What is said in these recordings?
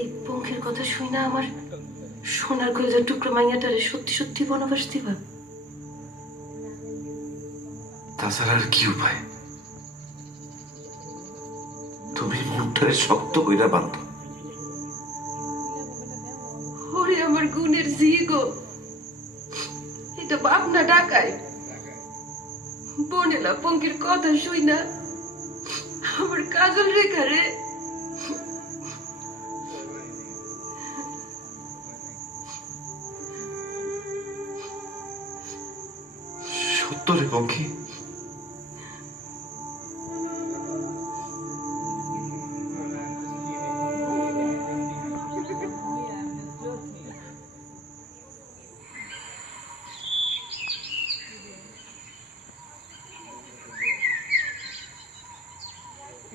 এই পঙ্খের কথা শুই না আমার। সোনার কলেজার টুকরো মাইয়াটারে সত্যি সত্যি বনবাস দিবা। তাছাড়া আর কি উপায়? তুমি মুখটারে শক্ত কইরা বান্ধ ওরে আমার গুণের জি গো। এটা বাপ না ডাকায়। বনেলা পঙ্কের কথা শুই না। আমার কাজল রেখা রে সত্য রে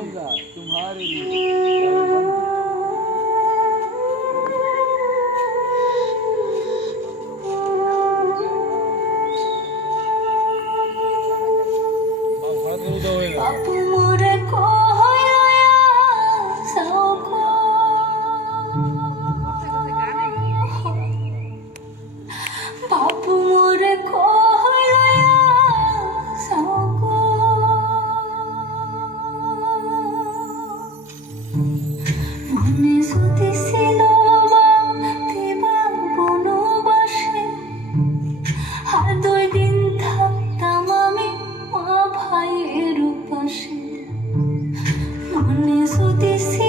आऊँगा तुम्हारे लिए। Вони сутись.